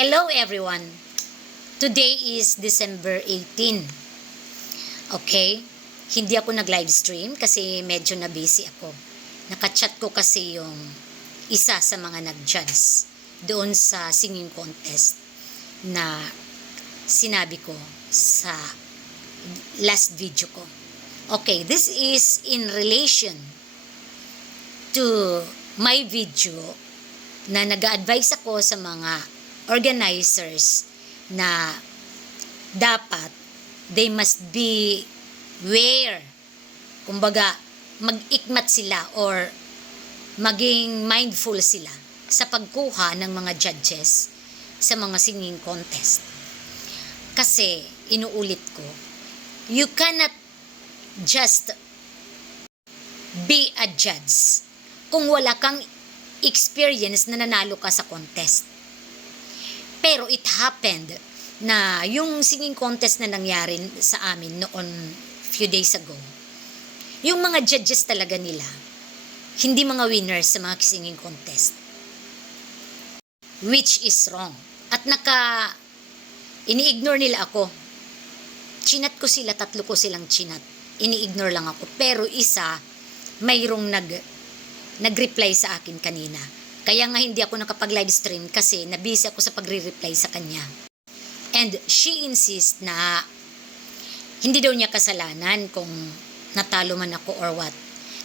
Hello everyone. Today is December 18. Okay? Hindi ako nag-live stream kasi medyo na busy ako. Nakachat ko kasi yung isa sa mga nag-judge doon sa singing contest na sinabi ko sa last video ko. Okay, this is in relation to my video na nag-a-advise ako sa mga organizers na dapat they must be aware, kumbaga mag-ikmat sila or maging mindful sila sa pagkuha ng mga judges sa mga singing contest. Kasi inuulit ko, you cannot just be a judge kung wala kang experience na nanalo ka sa contest. Pero it happened na yung singing contest na nangyari sa amin noon few days ago, yung mga judges talaga nila, hindi mga winners sa mga singing contest. Which is wrong. At ini-ignore nila ako. Chinat ko sila, 3 ko silang chinat. Ini-ignore lang ako. Pero isa, mayroong nag-reply sa akin kanina. Kaya nga hindi ako nakapag-live stream kasi nabisi ako sa pagre-reply sa kanya. And she insists na hindi daw niya kasalanan kung natalo man ako or what.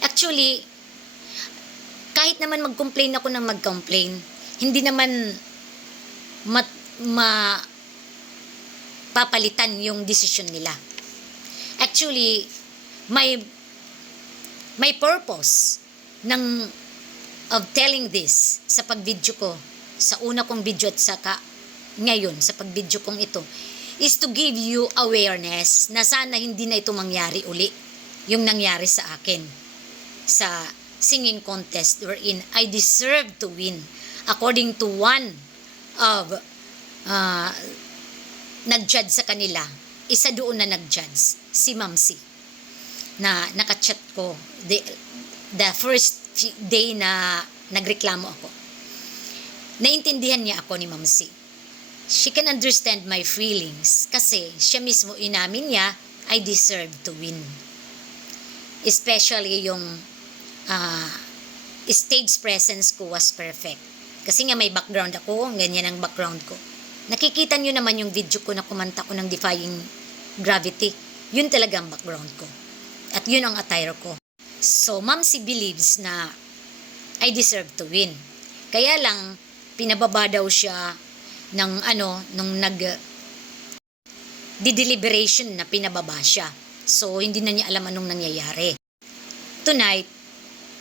Actually, kahit naman mag-complain ako ng mag-complain, hindi naman papalitan yung decision nila. Actually, my purpose of telling this sa pag-video ko, sa una kong video at saka ngayon sa pag-video kong ito, is to give you awareness na sana hindi na ito mangyari uli. Yung nangyari sa akin sa singing contest wherein I deserve to win according to one of nag-judge sa kanila. Isa doon na nag-judge, si Ma'am C, na nakachat ko the first day na nagreklamo ako. Naintindihan niya ako ni Ma'am C. She can understand my feelings kasi siya mismo inamin niya, I deserve to win. Especially yung stage presence ko was perfect. Kasi nga may background ako, ganyan ang background ko. Nakikita nyo naman yung video ko na kumanta ko ng Defying Gravity. Yun talaga ang background ko. At yun ang attire ko. So, Ma'am C believes na I deserve to win. Kaya lang, pinababa daw siya ng nung deliberation na pinababa siya. So, hindi na niya alam anong nangyayari. Tonight,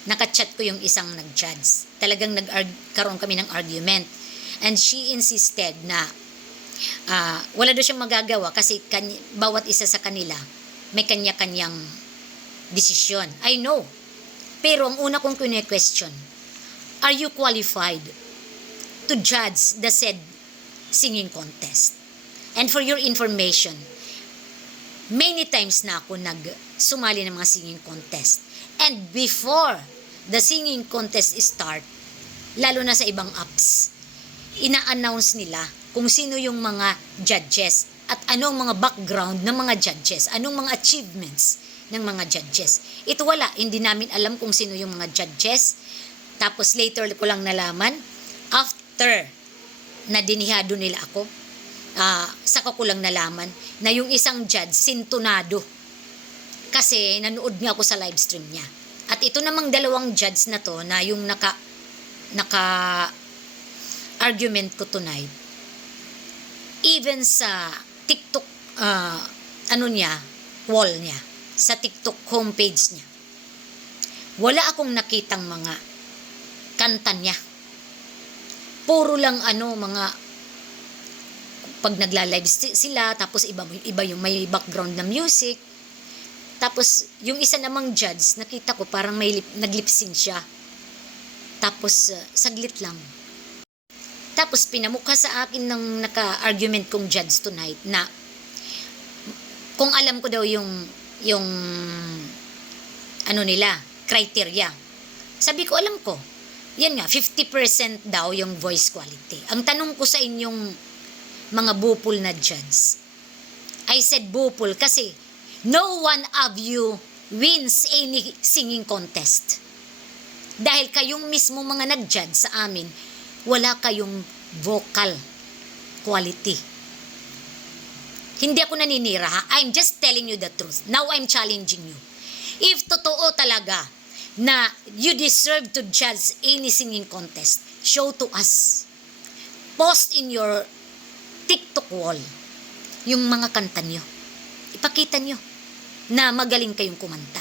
nakachat ko yung isang nag-judge. Talagang nagkaroon kami ng argument. And she insisted na wala daw siyang magagawa kasi bawat isa sa kanila may kanya-kanyang desisyon. I know. Pero ang una kong question, are you qualified to judge the said singing contest? And for your information, many times na ako sumali ng mga singing contest. And before the singing contest start, lalo na sa ibang apps, ina-announce nila kung sino yung mga judges at anong mga background ng mga judges, anong mga achievements ng mga judges. Ito wala, hindi namin alam kung sino yung mga judges. Tapos later ko lang nalaman, after na dinihado nila ako, saka ko lang nalaman na yung isang judge, sintunado. Kasi nanood nga ako sa live stream niya. At ito namang dalawang judge na to, na yung argument ko tonight, even sa TikTok, wall niya, sa TikTok homepage niya, wala akong nakitang mga kanta niya. Puro lang mga pag nagla-live sila, tapos iba yung may background na music. Tapos yung isa namang judge, nakita ko parang may naglipsing siya. Tapos saglit lang. Tapos pinamukha sa akin ng naka-argument kong judge tonight na kung alam ko daw yung criteria. Sabi ko, alam ko. yan nga, 50% daw yung voice quality. Ang tanong ko sa inyong mga bupol na judges, I said bupol kasi no one of you wins any singing contest. Dahil kayong mismo mga nag-judge sa amin, wala kayong vocal quality. Hindi ako naninira ha. I'm just telling you the truth. Now I'm challenging you. If totoo talaga na you deserve to judge any singing contest, show to us. Post in your TikTok wall yung mga kanta nyo. Ipakita nyo na magaling kayong kumanta.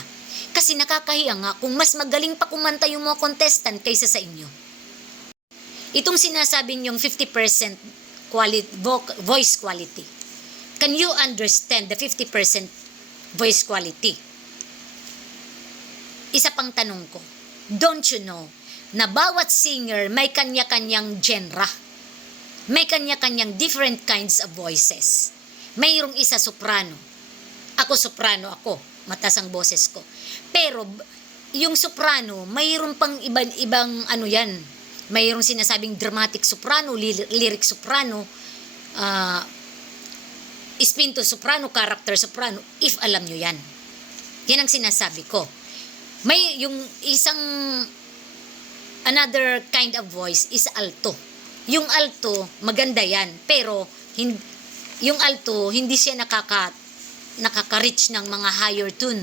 Kasi nakakahiya nga kung mas magaling pa kumanta yung mga contestant kaysa sa inyo. Itong sinasabi nyong 50% voice quality. Can you understand the 50% voice quality? Isa pang tanong ko, don't you know na bawat singer may kanya-kanyang genre? May kanya-kanyang different kinds of voices. Mayroong isa soprano. Ako soprano ako, mataas ang boses ko. Pero yung soprano, mayroong pang ibang ano yan. Mayroong sinasabing dramatic soprano, lyric soprano, spinto soprano, character soprano, if alam nyo yan. Yan ang sinasabi ko. May yung isang another kind of voice is alto. Yung alto, maganda yan. Pero yung alto, hindi siya nakaka-reach ng mga higher tune.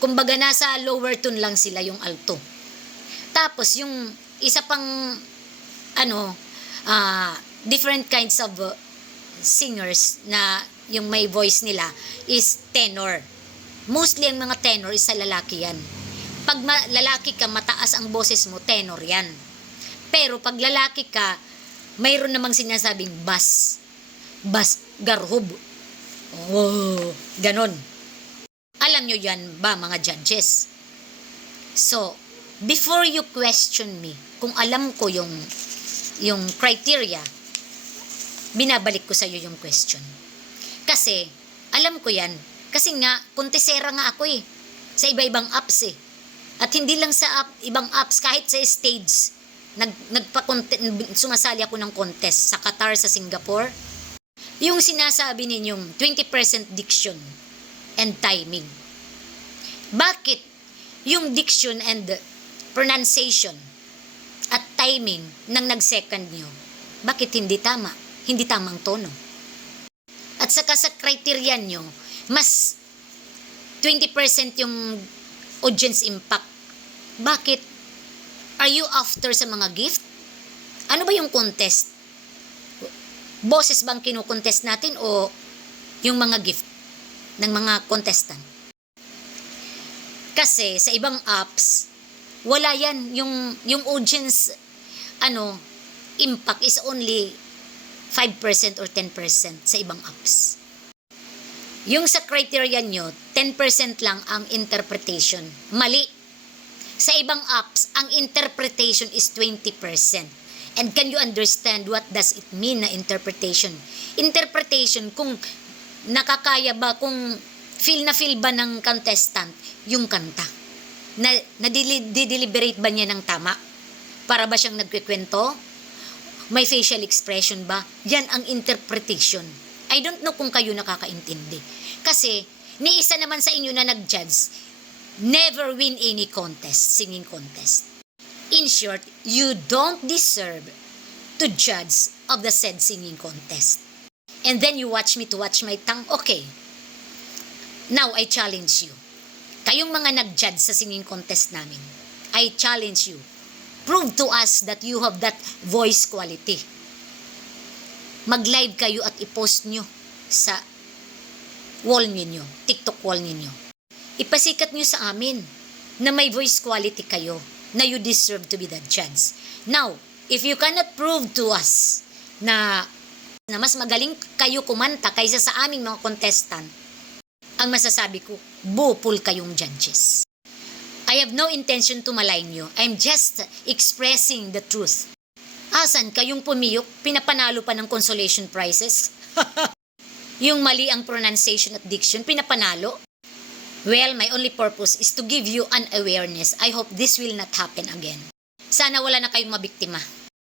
Kumbaga nasa lower tune lang sila yung alto. Tapos yung isa pang different kinds of singers na yung may voice nila is tenor. Mostly ang mga tenor is sa lalaki yan. Pag lalaki ka, mataas ang boses mo, tenor yan. Pero pag lalaki ka, mayroon namang sinasabing bass, garhub. Oh, ganon. Alam nyo yan ba mga judges? So, before you question me, kung alam ko yung criteria, binabalik ko sa iyo yung question. Kasi, alam ko yan. Kasi nga, kontesera nga ako eh. Sa iba-ibang apps eh. At hindi lang sa ibang apps, kahit sa stage, sumasali ako ng contest sa Qatar, sa Singapore. Yung sinasabi ninyong 20% diction and timing. Bakit yung diction and pronunciation at timing ng nag-second nyo, bakit hindi tama? Hindi tamang tono. At saka sa criteria nyo, mas 20% yung audience impact. Bakit? Are you after sa mga gift? Ano ba yung contest? Boses bang kinukontest natin o yung mga gift ng mga contestant? Kasi sa ibang apps, wala yan. Yung audience impact is only 5% or 10% sa ibang apps. Yung sa criteria nyo, 10% lang ang interpretation. Mali. Sa ibang apps, ang interpretation is 20%. And can you understand what does it mean na interpretation? Interpretation, kung nakakaya ba, kung feel ba ng contestant yung kanta? Deliberate ba niya ng tama? Para ba siyang nagkikwento? May facial expression ba? Yan ang interpretation. I don't know kung kayo nakakaintindi. Kasi, ni isa naman sa inyo na nag-judge, never win any contest, singing contest. In short, you don't deserve to judge of the said singing contest. And then you watch me to watch my tongue? Okay. Now, I challenge you. Kayong mga nag-judge sa singing contest namin, I challenge you. Prove to us that you have that voice quality. Mag-live kayo at i-post nyo sa wall ninyo, TikTok wall ninyo. Ipasikat nyo sa amin na may voice quality kayo, na you deserve to be the judge. Now, if you cannot prove to us na mas magaling kayo kumanta kaysa sa aming mga contestant, ang masasabi ko, bupol kayong judges. I have no intention to malign you. I'm just expressing the truth. Asan kayong pumiyok, pinapanalo pa ng consolation prizes? Yung mali ang pronunciation at diction, pinapanalo? Well, my only purpose is to give you an awareness. I hope this will not happen again. Sana wala na kayong mabiktima.